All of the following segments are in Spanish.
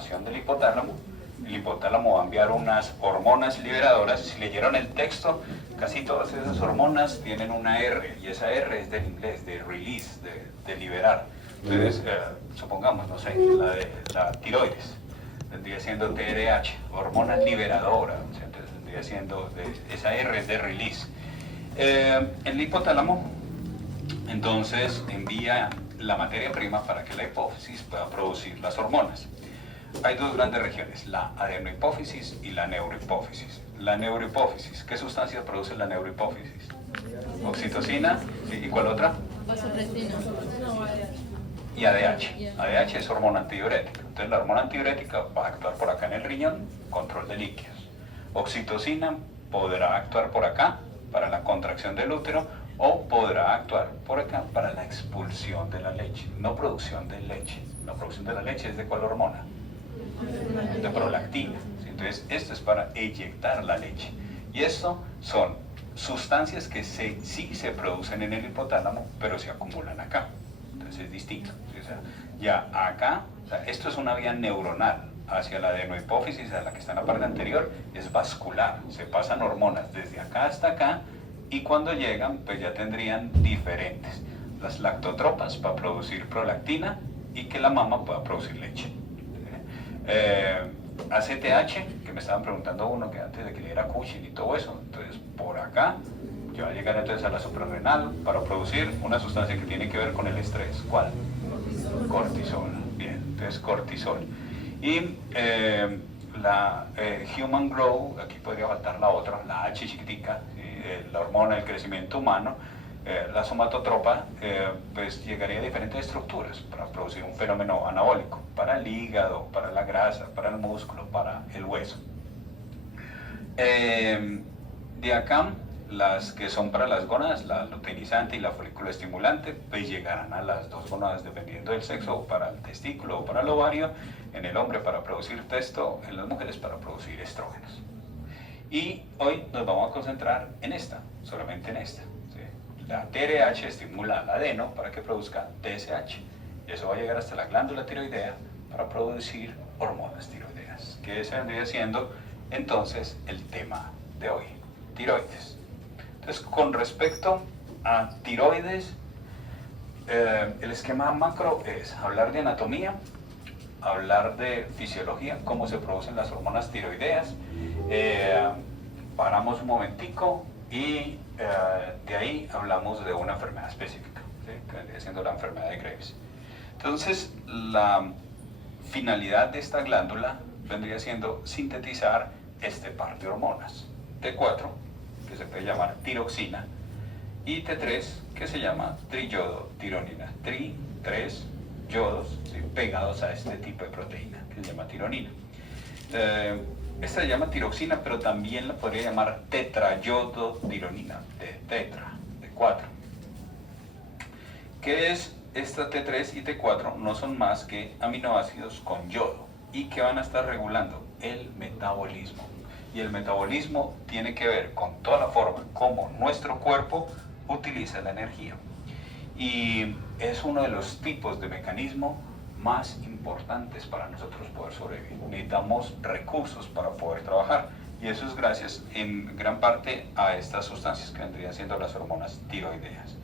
programación del hipotálamo. El hipotálamo va a enviar unas hormonas liberadoras. Si leyeron el texto, casi todas esas hormonas tienen una R, y esa R es del inglés, de release, de liberar. Entonces, supongamos, no sé, la tiroides, vendría siendo TRH, hormona liberadora, entonces vendría siendo, esa R es de release. El hipotálamo, entonces, envía la materia prima para que la hipófisis pueda producir las hormonas. Hay dos grandes regiones, la adenohipófisis y la neurohipófisis. La neurohipófisis, ¿qué sustancia produce la neurohipófisis? Oxitocina, ¿sí? ¿Y cuál otra? Vasopresina. Y ADH. ADH es hormona antidiurética. Entonces la hormona antidiurética va a actuar por acá en el riñón, control de líquidos. Oxitocina podrá actuar por acá para la contracción del útero, o podrá actuar por acá para la expulsión de la leche, no producción de leche. La producción de la leche es ¿de cuál hormona? De prolactina. Entonces esto es para eyectar la leche. Y esto son sustancias que sí se producen en el hipotálamo, pero se acumulan acá. Entonces es distinto. O sea, ya acá, o sea, esto es una vía neuronal hacia la adenohipófisis, a la que está en la parte anterior, es vascular. Se pasan hormonas desde acá hasta acá, y cuando llegan, pues ya tendrían diferentes. Las lactotropas para producir prolactina y que la mama pueda producir leche. ACTH, que me estaban preguntando uno que antes de que le diera Cushing y todo eso, entonces por acá yo voy a llegar entonces a la suprarrenal para producir una sustancia que tiene que ver con el estrés. ¿Cuál? Cortisol. Bien, entonces cortisol. Y la Human Growth, aquí podría faltar la otra, la H chiquitica, la hormona del crecimiento humano. La somatotropa pues llegaría a diferentes estructuras para producir un fenómeno anabólico, para el hígado, para la grasa, para el músculo, para el hueso. De acá, las que son para las gónadas, la luteinizante y la folículo estimulante, pues llegarán a las dos gónadas dependiendo del sexo, o para el testículo o para el ovario, en el hombre para producir testo, en las mujeres para producir estrógenos. Y hoy nos vamos a concentrar en esta, solamente en esta. La TRH estimula al adeno para que produzca TSH, y eso va a llegar hasta la glándula tiroidea para producir hormonas tiroideas, que ese vendría siendo entonces el tema de hoy, tiroides. Entonces, con respecto a tiroides, el esquema macro es hablar de anatomía, hablar de fisiología, cómo se producen las hormonas tiroideas. Paramos un momentico y de ahí hablamos de una enfermedad específica, ¿sí? Que vendría siendo la enfermedad de Graves. Entonces, la finalidad de esta glándula vendría siendo sintetizar este par de hormonas, T4, que se puede llamar tiroxina, y T3, que se llama triyodotironina. Tres yodos, ¿sí? Pegados a este tipo de proteína, que se llama tironina. Esta se llama tiroxina, pero también la podría llamar tetrayodotironina, de tetra, de 4. ¿Qué es esta T3 y T4? No son más que aminoácidos con yodo, y que van a estar regulando el metabolismo. Y el metabolismo tiene que ver con toda la forma como nuestro cuerpo utiliza la energía. Y es uno de los tipos de mecanismo más importantes para nosotros poder sobrevivir. Necesitamos recursos para poder trabajar, y eso es gracias en gran parte a estas sustancias que vendrían siendo las hormonas tiroideas.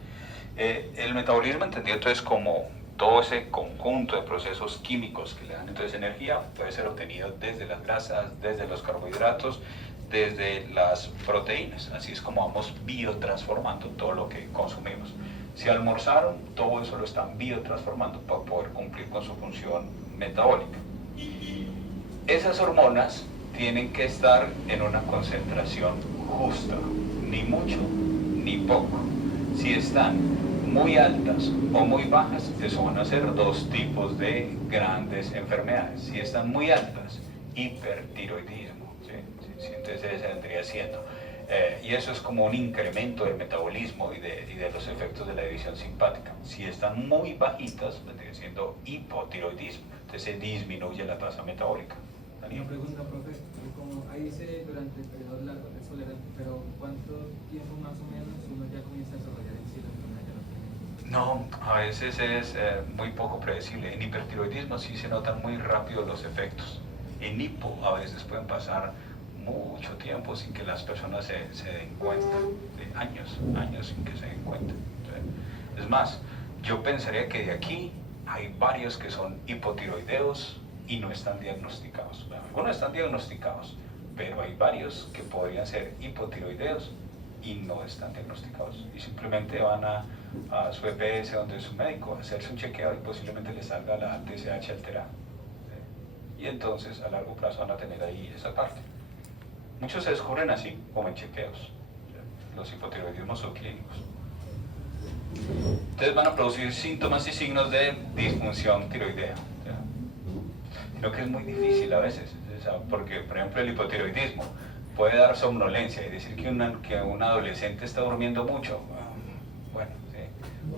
El metabolismo entendido entonces como todo ese conjunto de procesos químicos que le dan entonces energía, puede ser obtenido desde las grasas, desde los carbohidratos, desde las proteínas. Así es como vamos biotransformando todo lo que consumimos. Si almorzaron, todo eso lo están biotransformando para poder cumplir con su función metabólica. Esas hormonas tienen que estar en una concentración justa, ni mucho ni poco. Si están muy altas o muy bajas, eso van a ser dos tipos de grandes enfermedades. Si están muy altas, hipertiroidismo, ¿sí? Entonces ese vendría siendo. Y eso es como un incremento del metabolismo y de los efectos de la división simpática. Si están muy bajitas, vendría siendo hipotiroidismo. Entonces se disminuye la tasa metabólica. Una pregunta, profe. Como ahí dice durante el periodo largo de soledad, pero ¿cuánto tiempo más o menos uno ya comienza a desarrollar en sí la enfermedad? No, a veces es muy poco predecible. En hipertiroidismo sí se notan muy rápido los efectos. En hipo a veces pueden pasar mucho tiempo sin que las personas se den cuenta. ¿Sí? Años sin que se den cuenta. ¿Sí? Es más, yo pensaría que de aquí hay varios que son hipotiroideos y no están diagnosticados. Bueno, algunos están diagnosticados, pero hay varios que podrían ser hipotiroideos y no están diagnosticados. Y simplemente van a su EPS, donde es su médico, a hacerse un chequeo y posiblemente les salga la TSH alterada. ¿Sí? Y entonces a largo plazo van a tener ahí esa parte. Muchos se descubren así, como en chequeos. ¿Sí? Los hipotiroidismos subclínicos. Entonces van a producir síntomas y signos de disfunción tiroidea. Lo que es muy difícil a veces, porque por ejemplo el hipotiroidismo puede dar somnolencia y decir que un adolescente está durmiendo mucho. Bueno, sí,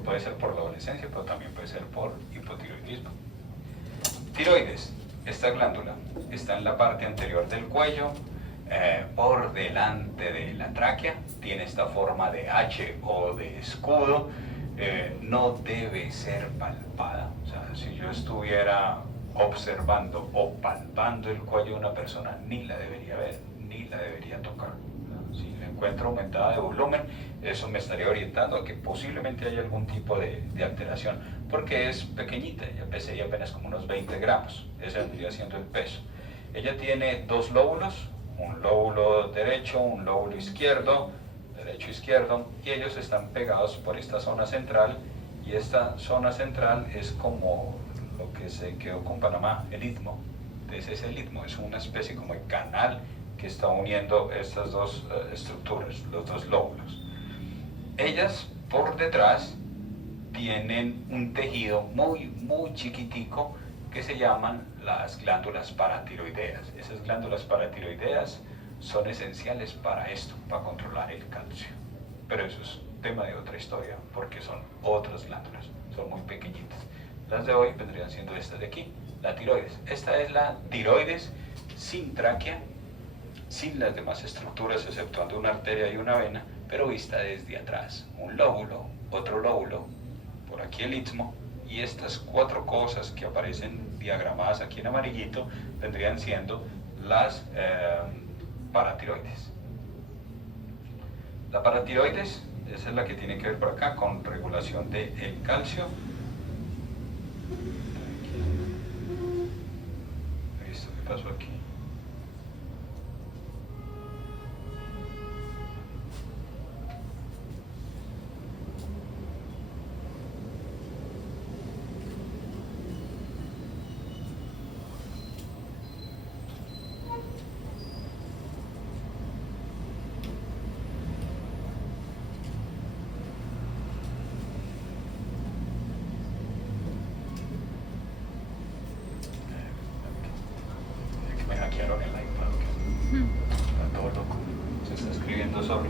puede ser por la adolescencia, pero también puede ser por hipotiroidismo. Tiroides, esta glándula está en la parte anterior del cuello, por delante de la tráquea, tiene esta forma de H o de escudo, no debe ser palpada. O sea, si yo estuviera observando o palpando el cuello de una persona, ni la debería ver, ni la debería tocar. Si la encuentro aumentada de volumen, eso me estaría orientando a que posiblemente haya algún tipo de alteración, porque es pequeñita, ella pesaría apenas como unos 20 gramos, ese vendría siendo el peso. Ella tiene dos lóbulos, un lóbulo derecho, un lóbulo izquierdo, derecho-izquierdo, y ellos están pegados por esta zona central, y esta zona central es como lo que se quedó con Panamá, el istmo. Entonces ese istmo es una especie como de canal que está uniendo estas dos estructuras, los dos lóbulos. Ellas por detrás tienen un tejido muy chiquitico que se llaman las glándulas paratiroideas. Esas glándulas paratiroideas son esenciales para esto, para controlar el calcio. Pero eso es tema de otra historia, porque son otras glándulas, son muy pequeñitas. Las de hoy vendrían siendo estas de aquí, la tiroides. Esta es la tiroides sin tráquea, sin las demás estructuras, exceptuando una arteria y una vena, pero vista desde atrás. Un lóbulo, otro lóbulo, por aquí el istmo, y estas cuatro cosas que aparecen diagramadas aquí en amarillito vendrían siendo las paratiroides. La paratiroides, esa es la que tiene que ver por acá con regulación del calcio. ¿Listo? ¿Qué pasó aquí? Me hackearon el iPad. Está todo loco. Se está escribiendo solo.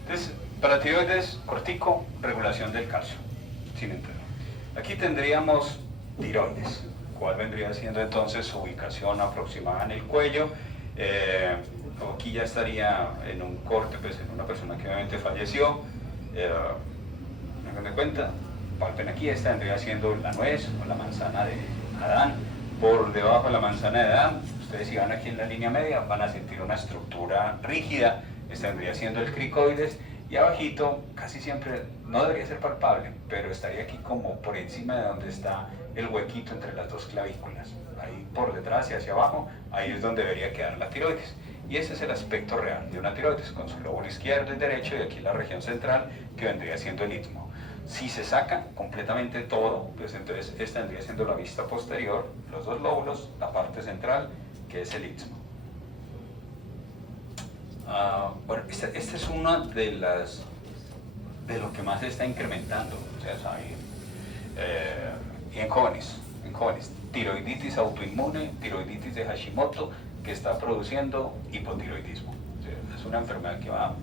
Entonces, paratiroides, cortico, regulación del calcio. Sin entender. Aquí tendríamos tiroides. ¿Cuál vendría siendo entonces su ubicación aproximada en el cuello? Aquí ya estaría en un corte, pues en una persona que obviamente falleció. Hagan de cuenta, palpen aquí, esta vendría siendo la nuez o la manzana de Adán. Por debajo de la manzana de Adán, ustedes si van aquí en la línea media, van a sentir una estructura rígida. Esta vendría siendo el cricoides. Y abajito, casi siempre, no debería ser palpable, pero estaría aquí como por encima de donde está el huequito entre las dos clavículas. Ahí por detrás y hacia abajo, ahí es donde debería quedar la tiroides. Y ese es el aspecto real de una tiroides, con su lóbulo izquierdo y derecho, y aquí la región central, que vendría siendo el istmo. Si se saca completamente todo, pues entonces esta vendría siendo la vista posterior, los dos lóbulos, la parte central, que es el istmo. Bueno, esta es una de lo que más se está incrementando, o sea, y en jóvenes, tiroiditis autoinmune, tiroiditis de Hashimoto, que está produciendo hipotiroidismo. O sea, es una enfermedad que va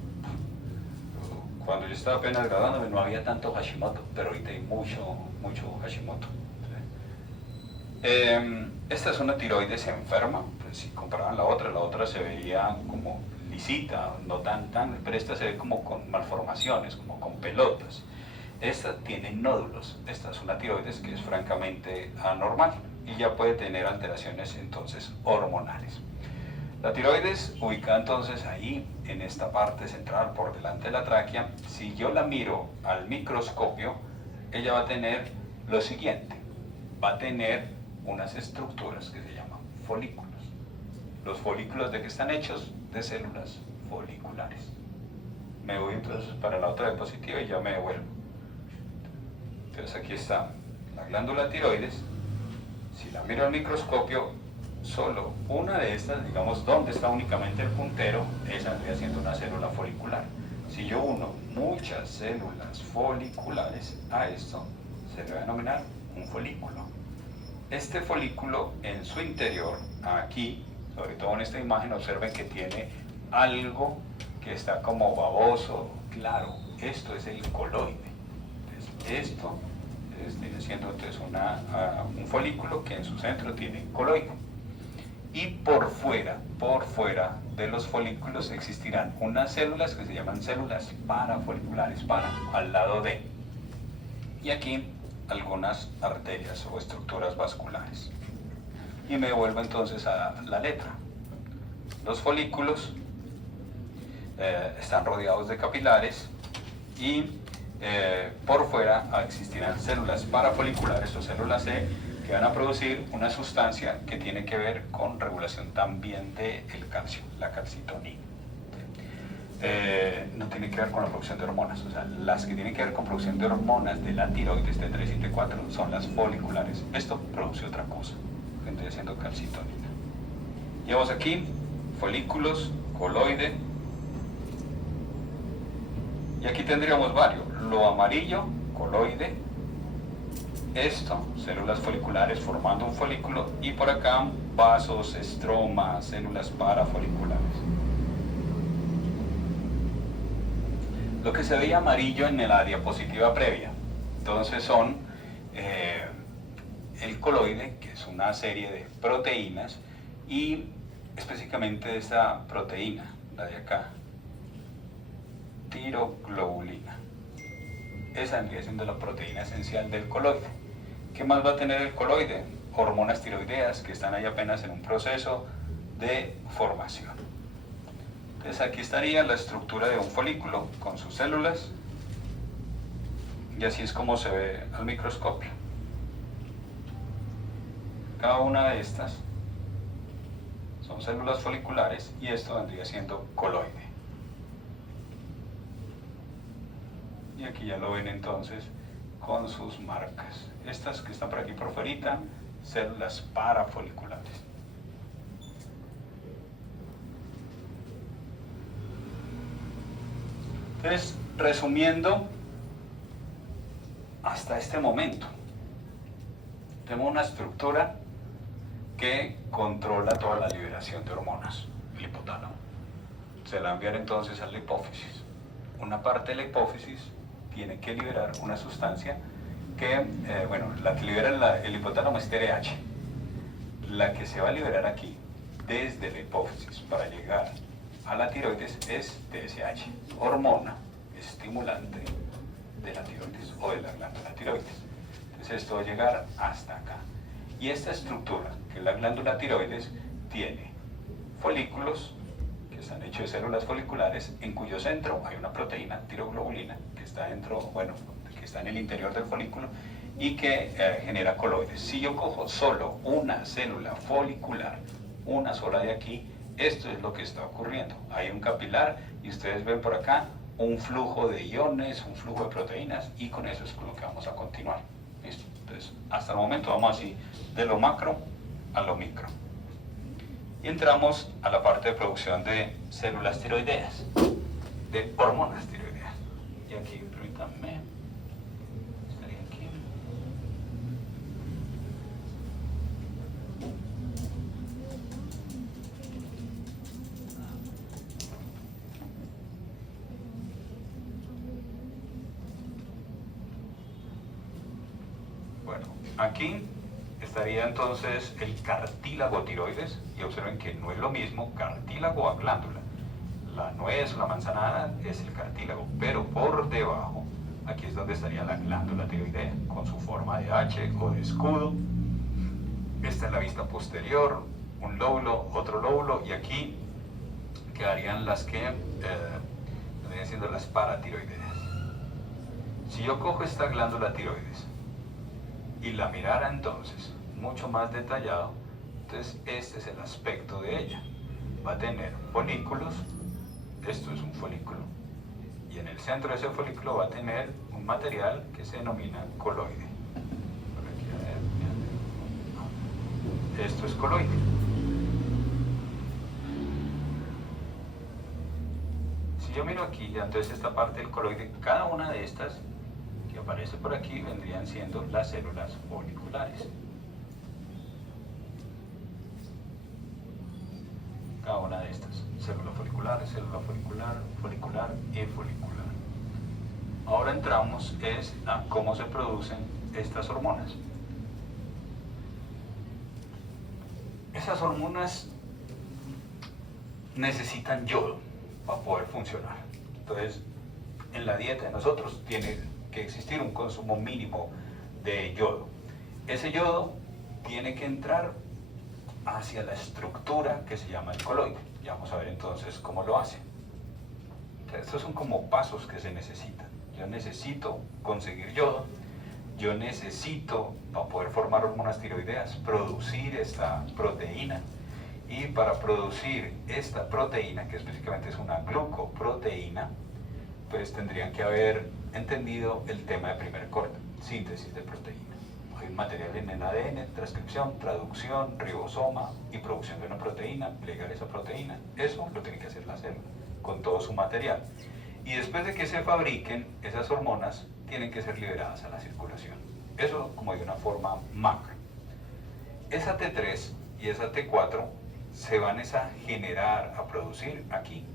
Cuando yo estaba apenas graduándome no había tanto Hashimoto, pero ahorita hay mucho Hashimoto. Esta es una tiroides enferma, pues si comparaban la otra se veía como lisita, no tan, pero esta se ve como con malformaciones, como con pelotas. Esta tiene nódulos, esta es una tiroides que es francamente anormal y ya puede tener alteraciones entonces hormonales. La tiroides ubicada entonces ahí en esta parte central por delante de la tráquea, si yo la miro al microscopio, ella va a tener lo siguiente, va a tener unas estructuras que se llaman folículos. Los folículos ¿de qué están hechos? De células foliculares. Me voy entonces para la otra diapositiva y ya me devuelvo. Entonces aquí está la glándula tiroides. Si la miro al microscopio, solo una de estas, digamos, donde está únicamente el puntero, esa vendría siendo una célula folicular. Si yo uno muchas células foliculares a esto, se le va a denominar un folículo. Este folículo en su interior, aquí, sobre todo en esta imagen, observen que tiene algo que está como baboso, claro, esto es el coloide. Entonces, esto viene siendo entonces un folículo que en su centro tiene coloide. Y por fuera de los folículos existirán unas células que se llaman células parafoliculares, al lado de. Y aquí algunas arterias o estructuras vasculares. Y me vuelvo entonces a la letra. Los folículos están rodeados de capilares y por fuera existirán células parafoliculares o células C que van a producir una sustancia que tiene que ver con regulación también del calcio, la calcitonina. No tiene que ver con la producción de hormonas, o sea, las que tienen que ver con producción de hormonas de la tiroides T3 y T4 son las foliculares. Esto produce otra cosa, que estoy haciendo calcitonina. Llevamos aquí folículos, coloide, y aquí tendríamos varios, lo amarillo, coloide, esto, células foliculares formando un folículo, y por acá vasos, estromas, células parafoliculares. Lo que se veía amarillo en la diapositiva previa, entonces son el coloide, que es una serie de proteínas, y específicamente de esta proteína, la de acá, tiroglobulina. Esa vendría siendo la proteína esencial del coloide. ¿Qué más va a tener el coloide? Hormonas tiroideas que están ahí apenas en un proceso de formación. Entonces aquí estaría la estructura de un folículo con sus células, y así es como se ve al microscopio. Cada una de estas son células foliculares y esto vendría siendo coloide. Y aquí ya lo ven entonces con sus marcas. Estas que están por aquí por fuera, células parafoliculares. Entonces, resumiendo, hasta este momento, tenemos una estructura que controla toda la liberación de hormonas, el hipotálamo. Se la va a enviar entonces a la hipófisis. Una parte de la hipófisis tiene que liberar una sustancia que, la que libera el hipotálamo es TRH. La que se va a liberar aquí, desde la hipófisis para llegar a la tiroides, es TSH, hormona estimulante de la tiroides o de la glándula tiroides. Entonces esto va a llegar hasta acá. Y esta estructura, que es la glándula tiroides, tiene folículos que están hechos de células foliculares, en cuyo centro hay una proteína, tiroglobulina, que está dentro, que está en el interior del folículo y que genera coloides. Si yo cojo solo una célula folicular, una sola de aquí, esto es lo que está ocurriendo. Hay un capilar y ustedes ven por acá un flujo de iones, un flujo de proteínas, y con eso es con lo que vamos a continuar. ¿Listo? Entonces, hasta el momento vamos así de lo macro a lo micro. Y entramos a la parte de producción de células tiroideas, de hormonas tiroideas. Y aquí, permítanme, estaría aquí. Aquí estaría entonces el cartílago tiroides, y observen que no es lo mismo cartílago a glándula. La nuez o la manzana es el cartílago, pero por debajo, aquí es donde estaría la glándula tiroidea, con su forma de H o de escudo. Esta es la vista posterior, un lóbulo, otro lóbulo, y aquí quedarían las que vendrían siendo las paratiroideas. Si yo cojo esta glándula tiroides y la mirara entonces mucho más detallado, entonces este es el aspecto de ella. Va a tener folículos, esto es un folículo, y en el centro de ese folículo va a tener un material que se denomina coloide. Por aquí, a ver, esto es coloide. Si yo miro aquí, entonces esta parte del coloide, cada una de estas que aparece por aquí vendrían siendo las células foliculares. Cada una de estas, célula folicular y folicular. Ahora entramos a cómo se producen estas hormonas. Esas hormonas necesitan yodo para poder funcionar. Entonces, en la dieta de nosotros tiene que existir un consumo mínimo de yodo. Ese yodo tiene que entrar hacia la estructura que se llama el coloide. Ya vamos a ver entonces cómo lo hace. Entonces, estos son como pasos que se necesitan. Yo necesito conseguir yodo, yo necesito, para poder formar hormonas tiroideas, producir esta proteína. Y para producir esta proteína, que específicamente es una glucoproteína, pues tendrían que haber entendido el tema de primer corte, síntesis de proteína. Hay material en el ADN, transcripción, traducción, ribosoma y producción de una proteína, plegar esa proteína. Eso lo tiene que hacer la célula, con todo su material. Y después de que se fabriquen, esas hormonas tienen que ser liberadas a la circulación. Eso como de una forma macro. Esa T3 y esa T4 se van a generar, a producir aquí,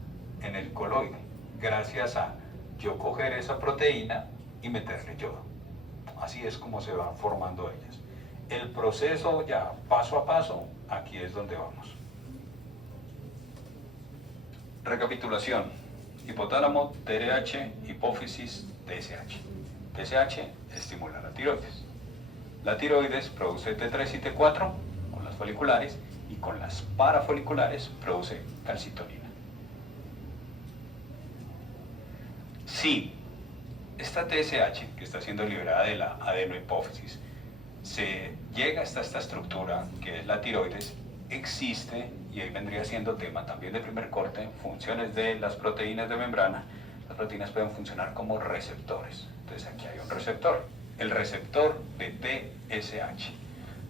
en el coloide, gracias a yo coger esa proteína y meterle yodo. Así es como se van formando ellas. El proceso ya paso a paso, aquí es donde vamos. Recapitulación: hipotálamo, TRH, hipófisis, TSH. TSH estimula la tiroides. La tiroides produce T3 y T4 con las foliculares, y con las parafoliculares produce calcitonina. Si esta TSH, que está siendo liberada de la adenohipófisis, se llega hasta esta estructura que es la tiroides, existe, y ahí vendría siendo tema también de primer corte, funciones de las proteínas de membrana. Las proteínas pueden funcionar como receptores. Entonces aquí hay un receptor, el receptor de TSH.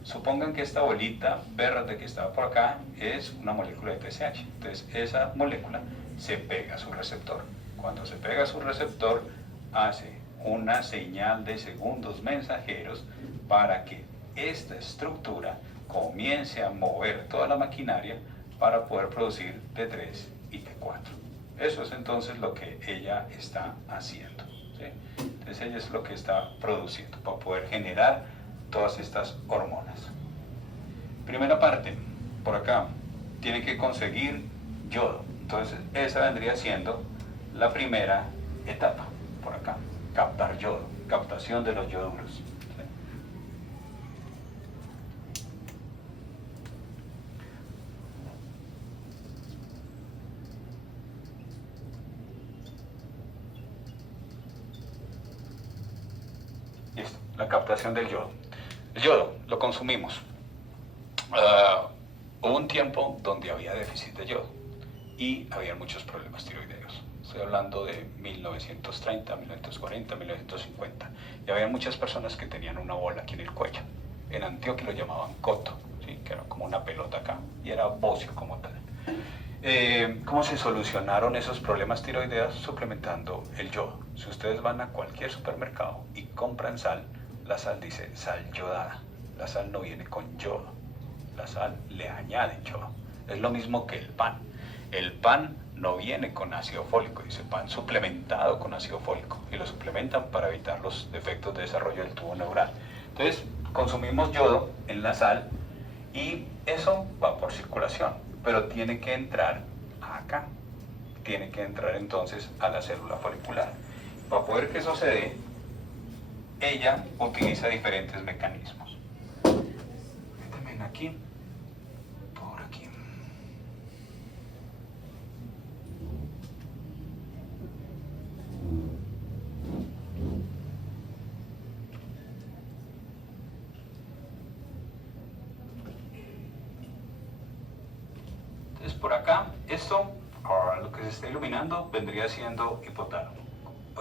Supongan que esta bolita verde que está por acá es una molécula de TSH. Entonces esa molécula se pega a su receptor. Cuando se pega a su receptor, hace una señal de segundos mensajeros para que esta estructura comience a mover toda la maquinaria para poder producir T3 y T4. Eso es entonces lo que ella está haciendo, ¿sí? Entonces ella es lo que está produciendo para poder generar todas estas hormonas. Primera parte, por acá, tiene que conseguir yodo. Entonces esa vendría siendo la primera etapa, por acá, captar yodo, captación de los yoduros. ¿Sí? Listo, la captación del yodo. El yodo lo consumimos. Hubo un tiempo donde había déficit de yodo y había muchos problemas tiroideos. Estoy hablando de 1930, 1940, 1950. Y había muchas personas que tenían una bola aquí en el cuello. En Antioquia lo llamaban coto, ¿sí? Que era como una pelota acá, y era bocio como tal. ¿Cómo se solucionaron esos problemas tiroideos? Suplementando el yodo. Si ustedes van a cualquier supermercado y compran sal, la sal dice sal yodada. La sal no viene con yodo. La sal le añaden yodo. Es lo mismo que el pan. El pan no viene con ácido fólico, dice pan suplementado con ácido fólico, y lo suplementan para evitar los defectos de desarrollo del tubo neural. Entonces, consumimos yodo en la sal y eso va por circulación, pero tiene que entrar acá, tiene que entrar entonces a la célula folicular. Para poder que eso se dé, ella utiliza diferentes mecanismos. Méteme aquí, por aquí. Entonces por acá, esto, lo que se está iluminando, vendría siendo hipotálamo.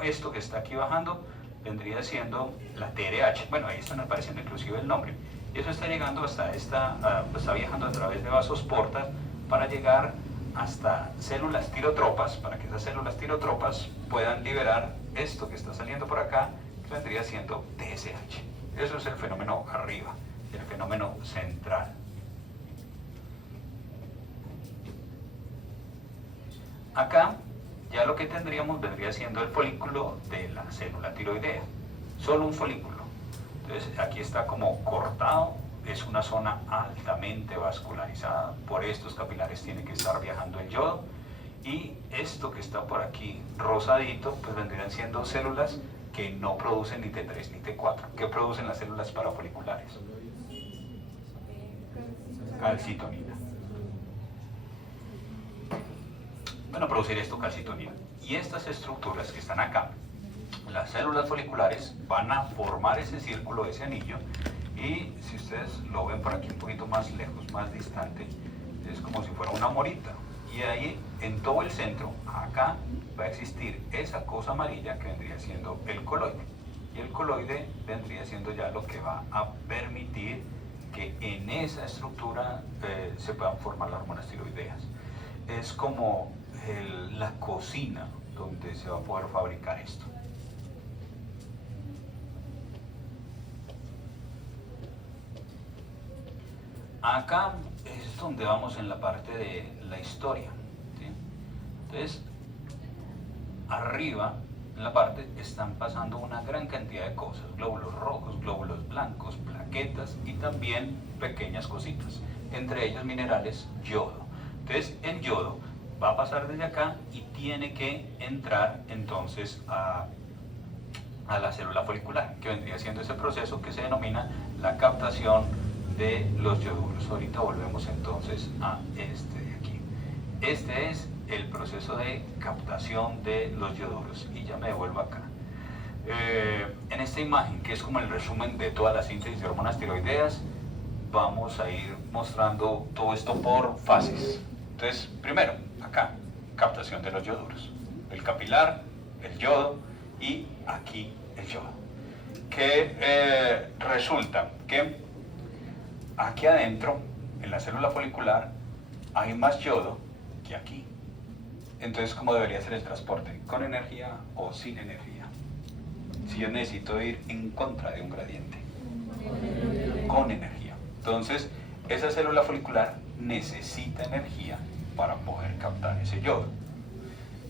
Esto que está aquí bajando vendría siendo la TRH. Bueno, ahí están apareciendo inclusive el nombre. Y eso está llegando hasta esta, está viajando a través de vasos portas para llegar hasta células tirotropas, para que esas células tirotropas puedan liberar esto que está saliendo por acá, que vendría siendo TSH. Eso es el fenómeno arriba, el fenómeno central. Acá ya lo que tendríamos vendría siendo el folículo de la célula tiroidea, solo un folículo. Entonces aquí está como cortado, es una zona altamente vascularizada, por estos capilares tiene que estar viajando el yodo, y esto que está por aquí rosadito, pues vendrían siendo células que no producen ni T3 ni T4. ¿Qué producen las células parafoliculares? Calcitonina. Van a producir esto, calcitonina. Y estas estructuras que están acá, las células foliculares, van a formar ese círculo, ese anillo, y si ustedes lo ven por aquí un poquito más lejos, más distante, es como si fuera una morita. Y ahí, en todo el centro, acá, va a existir esa cosa amarilla que vendría siendo el coloide. Y el coloide vendría siendo ya lo que va a permitir que en esa estructura se puedan formar las hormonas tiroideas. Es como la cocina donde se va a poder fabricar esto. Acá es donde vamos en la parte de la historia, ¿sí? Entonces, arriba, en la parte, están pasando una gran cantidad de cosas: glóbulos rojos, glóbulos blancos, plaquetas y también pequeñas cositas, entre ellos minerales, yodo. Entonces, el yodo va a pasar desde acá y tiene que entrar entonces a la célula folicular, que vendría siendo ese proceso que se denomina la captación de los yoduros. Ahorita volvemos entonces a este de aquí. Este es el proceso de captación de los yoduros, y ya me devuelvo acá. En esta imagen, que es como el resumen de toda la síntesis de hormonas tiroideas, vamos a ir mostrando todo esto por fases. Entonces, primero, acá, captación de los yoduros, el capilar, el yodo, y aquí el yodo. Que resulta que aquí adentro, en la célula folicular, hay más yodo que aquí. Entonces, ¿cómo debería ser el transporte? ¿Con energía o sin energía? Si yo necesito ir en contra de un gradiente. Con energía. Entonces, esa célula folicular necesita energía para poder captar ese yodo.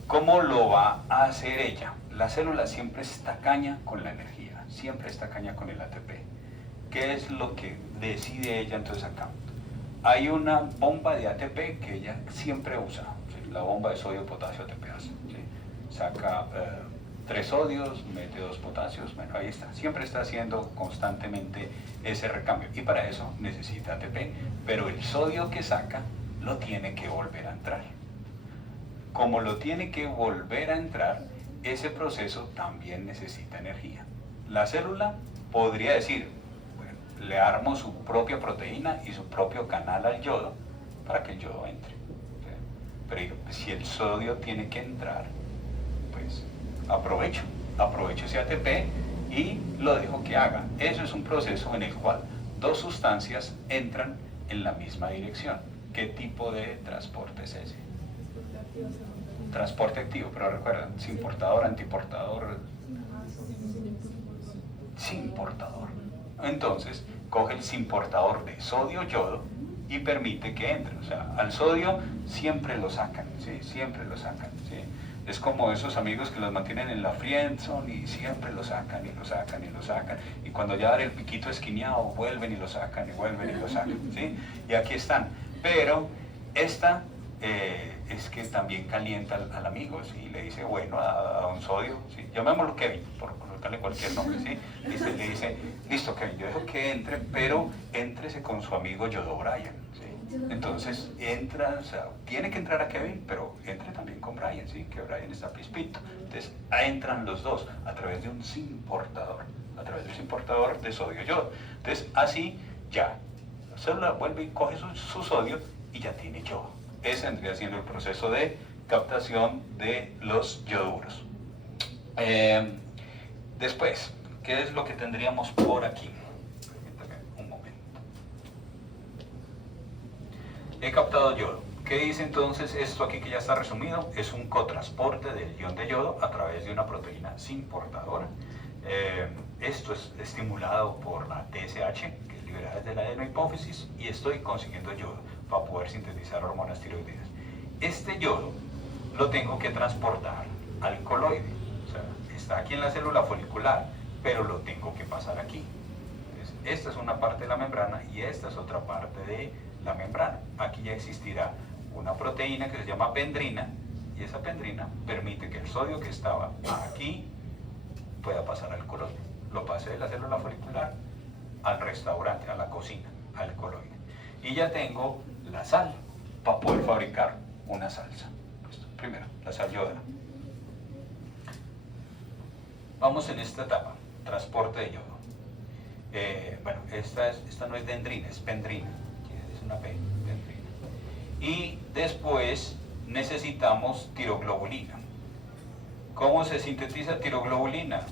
¿Cómo lo va a hacer ella? La célula siempre está tacaña con la energía, siempre está tacaña con el ATP. ¿Qué es lo que decide ella entonces acá? Hay una bomba de ATP que ella siempre usa, ¿sí? La bomba de sodio, potasio, ATPase, ¿sí? Saca 3 sodios, mete 2 potasios, bueno, ahí está. Siempre está haciendo constantemente ese recambio, y para eso necesita ATP, pero el sodio que saca lo tiene que volver a entrar. Como lo tiene que volver a entrar, ese proceso también necesita energía. La célula podría decir, bueno, le armo su propia proteína y su propio canal al yodo para que el yodo entre. ¿Sí? Pero digo, si el sodio tiene que entrar, pues aprovecho ese ATP y lo dejo que haga. Eso es un proceso en el cual dos sustancias entran en la misma dirección. ¿Qué tipo de transporte es ese? Transporte activo, pero recuerden, sin portador, antiportador, sin portador. Entonces, coge el sin portador de sodio-yodo y permite que entre. O sea, al sodio siempre lo sacan, ¿sí? Siempre lo sacan, ¿sí? Es como esos amigos que los mantienen en la friendzone y siempre lo sacan y lo sacan y lo sacan. Y cuando ya dan el piquito esquineado, vuelven y lo sacan y vuelven y lo sacan, ¿sí? Y aquí están. Pero esta es que también calienta al amigo, ¿sí? Le dice, bueno, a don Sodio, ¿sí? Llamémoslo Kevin, por colocarle cualquier nombre, ¿sí? Le dice, listo Kevin, yo dejo que entre, pero éntrese con su amigo Yodo Brian, ¿sí? Entonces entra, o sea, tiene que entrar a Kevin, pero entre también con Brian, ¿sí? Que Brian está pispito. Entonces entran los dos a través de un simportador, a través de un simportador de sodio yodo. Entonces así ya, la célula vuelve y coge su sodio y ya tiene yodo. Ese vendría siendo el proceso de captación de los yoduros. Después, ¿qué es lo que tendríamos por aquí? Permítame un momento. He captado yodo. ¿Qué dice entonces esto aquí que ya está resumido? Es un cotransporte del ion de yodo a través de una proteína simportadora. Esto es estimulado por la TSH, que es liberada desde la adenohipófisis, y estoy consiguiendo yodo para poder sintetizar hormonas tiroideas. Este yodo lo tengo que transportar al coloide, o sea, está aquí en la célula folicular, pero lo tengo que pasar aquí. Entonces, esta es una parte de la membrana y esta es otra parte de la membrana. Aquí ya existirá una proteína que se llama pendrina, y esa pendrina permite que el sodio que estaba aquí pueda pasar al coloide. Lo pase de la célula folicular al restaurante, a la cocina, al coloide. Y ya tengo la sal para poder fabricar una salsa. Primero, la sal yoda. Vamos en esta etapa, transporte de yodo. Bueno, esta no es dendrina, es pendrina, es una P, dendrina. Y después necesitamos tiroglobulina. ¿Cómo se sintetiza tiroglobulina?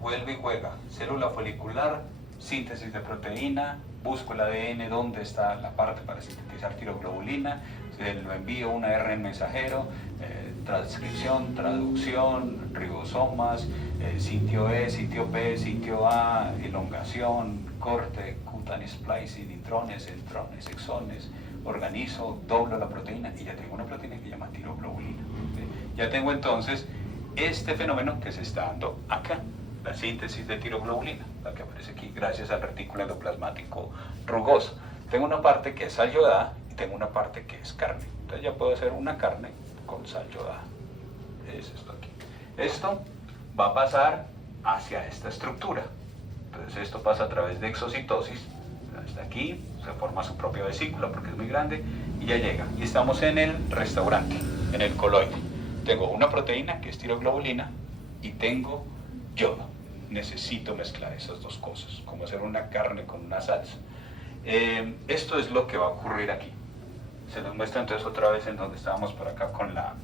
Vuelve y juega, célula folicular, síntesis de proteína, busco el ADN, dónde está la parte para sintetizar tiroglobulina, lo envío a un ARN mensajero, transcripción, traducción, ribosomas, sitio E, sitio P, sitio A, elongación, corte, cutaneous splicing, intrones, entrones, exones, organizo, doblo la proteína y ya tengo una proteína que se llama tiroglobulina. Ya tengo entonces este fenómeno que se está dando acá, la síntesis de tiroglobulina, la que aparece aquí gracias al retículo endoplasmático rugoso. Tengo una parte que es sal yodada y tengo una parte que es carne. Entonces ya puedo hacer una carne con sal yodada. Es esto aquí. Esto va a pasar hacia esta estructura. Entonces esto pasa a través de exocitosis. Hasta aquí se forma su propia vesícula porque es muy grande y ya llega. Y estamos en el restaurante, en el coloide. Tengo una proteína que es tiroglobulina y tengo yodo. Necesito mezclar esas dos cosas, como hacer una carne con una salsa. Esto es lo que va a ocurrir aquí. Se los muestra entonces otra vez en donde estábamos por acá con la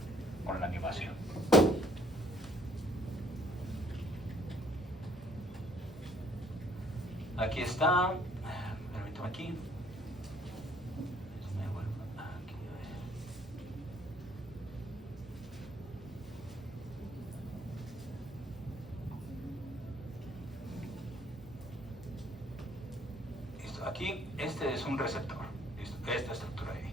animación. Aquí está, permítame aquí. Aquí, este es un receptor, ¿listo? Esta estructura ahí.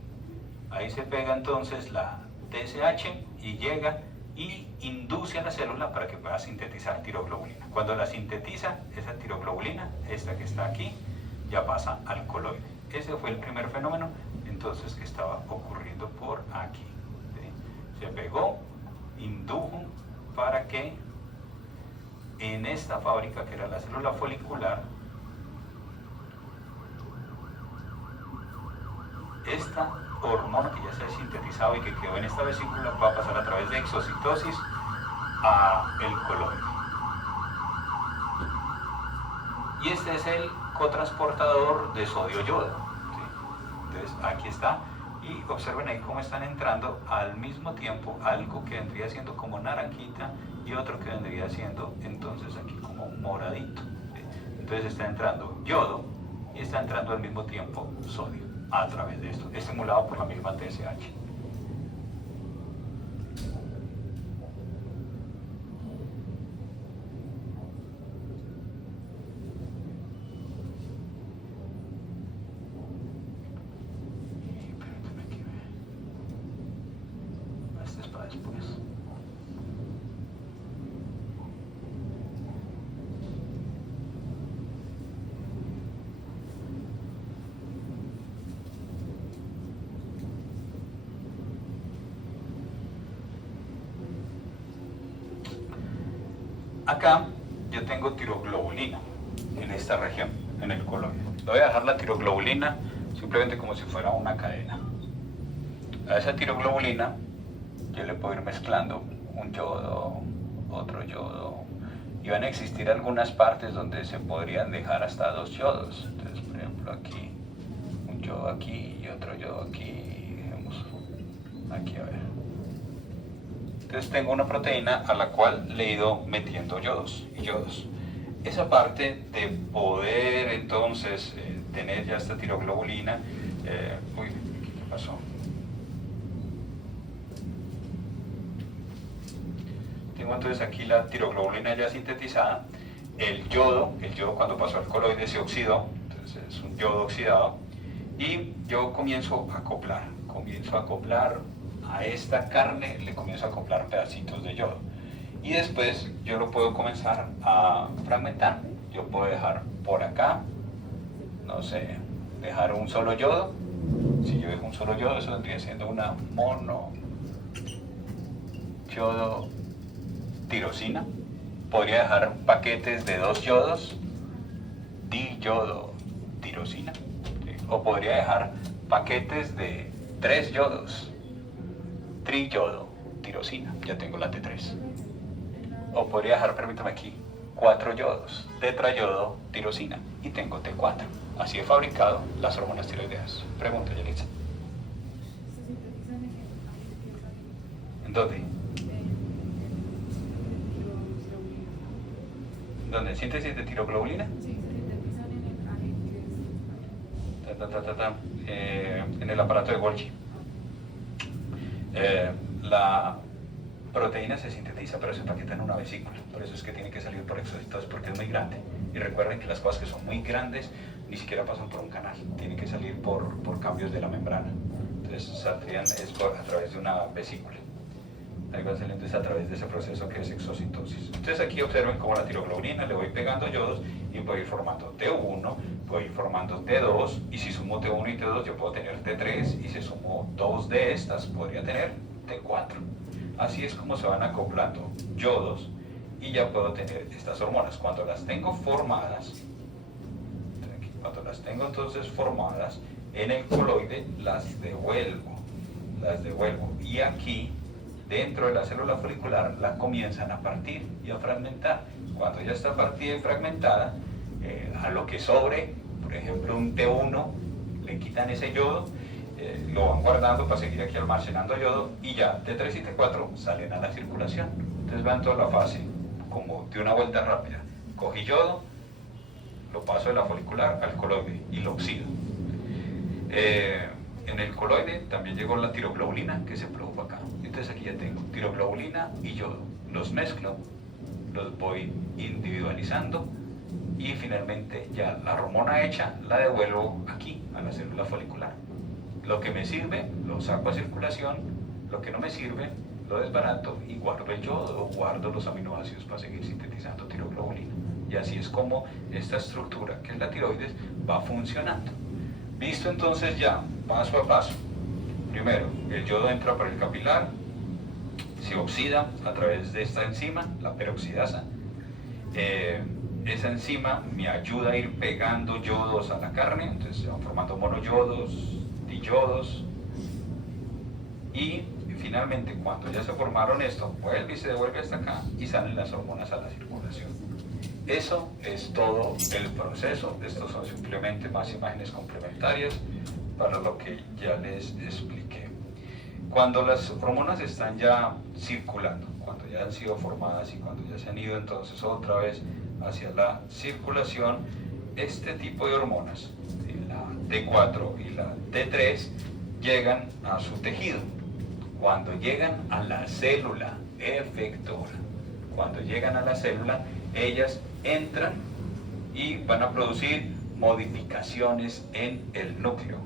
Ahí se pega entonces la TSH y llega y induce a la célula para que pueda sintetizar tiroglobulina. Cuando la sintetiza, esa tiroglobulina, esta que está aquí, ya pasa al coloide. Ese fue el primer fenómeno entonces que estaba ocurriendo por aquí. ¿Sí? Se pegó, indujo para que en esta fábrica que era la célula folicular, esta hormona que ya se ha sintetizado y que quedó en esta vesícula va a pasar a través de exocitosis a el coloide. Y este es el cotransportador de sodio yodo. ¿Sí? Entonces aquí está. Y observen ahí cómo están entrando al mismo tiempo algo que vendría siendo como naranjita y otro que vendría siendo entonces aquí como moradito. ¿Sí? Entonces está entrando yodo y está entrando al mismo tiempo sodio a través de esto, estimulado por la misma TSH. Este es para después. Acá yo tengo tiroglobulina en esta región, en el coloide. Voy a dejar la tiroglobulina simplemente como si fuera una cadena. A esa tiroglobulina yo le puedo ir mezclando un yodo, otro yodo, y van a existir algunas partes donde se podrían dejar hasta 2 yodos. Entonces, por ejemplo, aquí, un yodo aquí y otro yodo aquí, dejemos aquí a ver. Entonces tengo una proteína a la cual le he ido metiendo yodos y yodos. Esa parte de poder entonces tener ya esta tiroglobulina, uy, ¿qué pasó? Tengo entonces aquí la tiroglobulina ya sintetizada, el yodo cuando pasó al coloide se oxidó, entonces es un yodo oxidado, y yo comienzo a acoplar a esta carne, le comienzo a acoplar pedacitos de yodo. Y después yo lo puedo comenzar a fragmentar. Yo puedo dejar por acá, no sé, dejar un solo yodo. Si yo dejo un solo yodo, eso vendría siendo una monoyodo tirosina. Podría dejar paquetes de 2 yodos, diyodo tirosina. ¿Sí? O podría dejar paquetes de 3 yodos, triyodo tirosina. Ya tengo la T3. O podría dejar, permítame aquí, 4 yodos, tetrayodo tirosina, y tengo T4. Así he fabricado las hormonas tiroideas. Pregunta, Yelitza. ¿Se sintetizan en el ¿En dónde? tiroglobulina? ¿Dónde? ¿Síntesis de tiroglobulina? Sí, se sintetizan en el AGE, En el aparato de Golgi. La proteína se sintetiza, pero se empaqueta en una vesícula. Por eso es que tiene que salir por exócitos, porque es muy grande. Y recuerden que las cosas que son muy grandes ni siquiera pasan por un canal. Tienen que salir por cambios de la membrana. Entonces saldrían a través de una vesícula. Ahí va saliendo a través de ese proceso que es exocitosis. Entonces aquí observen cómo la tiroglobulina le voy pegando yodos y voy a ir formando T1, voy a ir formando T2, y si sumo T1 y T2 yo puedo tener T3, y si sumo 2 de estas podría tener T4. Así es como se van acoplando yodos y ya puedo tener estas hormonas. Cuando las tengo formadas, entonces formadas en el coloide, las devuelvo. Y aquí, dentro de la célula folicular, la comienzan a partir y a fragmentar. Cuando ya está partida y fragmentada, a lo que sobre, por ejemplo un T1, le quitan ese yodo, lo van guardando para seguir aquí almacenando yodo, y ya T3 y T4 salen a la circulación. Entonces van toda la fase como de una vuelta rápida. Cogí yodo, lo paso de la folicular al coloide y lo oxido. En el coloide también llegó la tiroglobulina que se produjo acá. Entonces aquí ya tengo tiroglobulina y yodo. Los mezclo, los voy individualizando, y finalmente ya la hormona hecha la devuelvo aquí a la célula folicular. Lo que me sirve lo saco a circulación, lo que no me sirve lo desbarato y guardo el yodo o guardo los aminoácidos para seguir sintetizando tiroglobulina. Y así es como esta estructura, que es la tiroides, va funcionando. Visto entonces ya, paso a paso. Primero, el yodo entra por el capilar, se oxida a través de esta enzima, la peroxidasa. Esa enzima me ayuda a ir pegando yodos a la carne, entonces se van formando monoyodos, diyodos, y finalmente cuando ya se formaron esto, vuelve y se devuelve hasta acá y salen las hormonas a la circulación. Eso es todo el proceso. Estos son simplemente más imágenes complementarias para lo que ya les expliqué. Cuando las hormonas están ya circulando, cuando ya han sido formadas y cuando ya se han ido entonces otra vez hacia la circulación, este tipo de hormonas, la T4 y la T3, llegan a su tejido. Cuando llegan a la célula efectora, cuando llegan a la célula, ellas entran y van a producir modificaciones en el núcleo.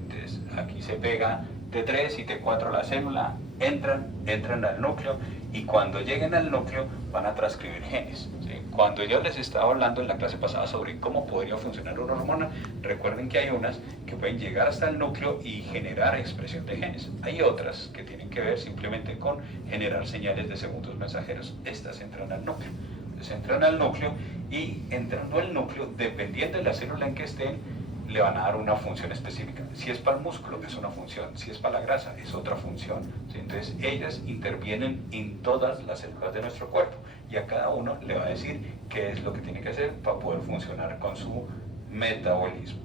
Entonces aquí se pega T3 y T4 a la célula, entran al núcleo, y cuando lleguen al núcleo van a transcribir genes. ¿Sí? Cuando yo les estaba hablando en la clase pasada sobre cómo podría funcionar una hormona, recuerden que hay unas que pueden llegar hasta el núcleo y generar expresión de genes. Hay otras que tienen que ver simplemente con generar señales de segundos mensajeros. Estas entran al núcleo. Entonces entran al núcleo y entrando al núcleo, dependiendo de la célula en que estén, le van a dar una función específica. Si es para el músculo, es una función. Si es para la grasa, es otra función. ¿Sí? Entonces, ellas intervienen en todas las células de nuestro cuerpo y a cada uno le va a decir qué es lo que tiene que hacer para poder funcionar con su metabolismo.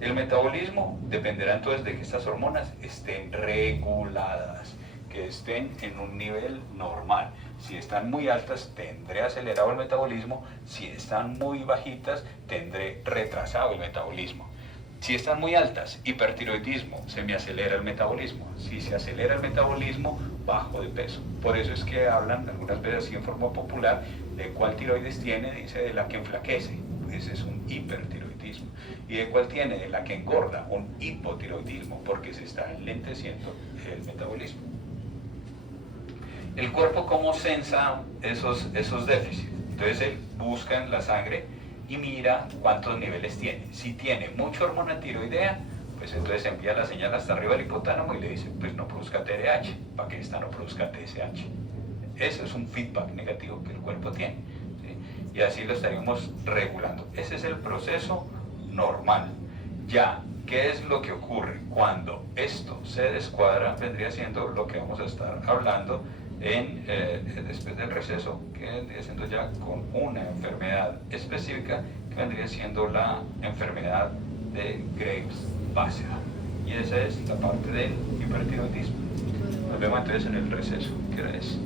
El metabolismo dependerá entonces de que estas hormonas estén reguladas, que estén en un nivel normal. Si están muy altas, tendré acelerado el metabolismo. Si están muy bajitas, tendré retrasado el metabolismo. Si están muy altas, hipertiroidismo, se me acelera el metabolismo. Si se acelera el metabolismo, bajo de peso. Por eso es que hablan algunas veces así en forma popular de cuál tiroides tiene, dice de la que enflaquece. Ese es un hipertiroidismo. ¿Y de cuál tiene? De la que engorda, un hipotiroidismo, porque se está enlenteciendo el metabolismo. El cuerpo, ¿cómo sensa esos déficits? Entonces él busca en la sangre y mira cuántos niveles tiene. Si tiene mucha hormona tiroidea, pues entonces envía la señal hasta arriba del hipotálamo y le dice, pues no produzca TRH, para que esta no produzca TSH. Ese es un feedback negativo que el cuerpo tiene, ¿sí? Y así lo estaríamos regulando. Ese es el proceso normal. Ya, ¿qué es lo que ocurre? Cuando esto se descuadra, vendría siendo lo que vamos a estar hablando después del receso, que vendría siendo ya con una enfermedad específica, que vendría siendo la enfermedad de Graves-Bassett. Y esa es la parte del hipertiroidismo. Nos vemos entonces en el receso, que es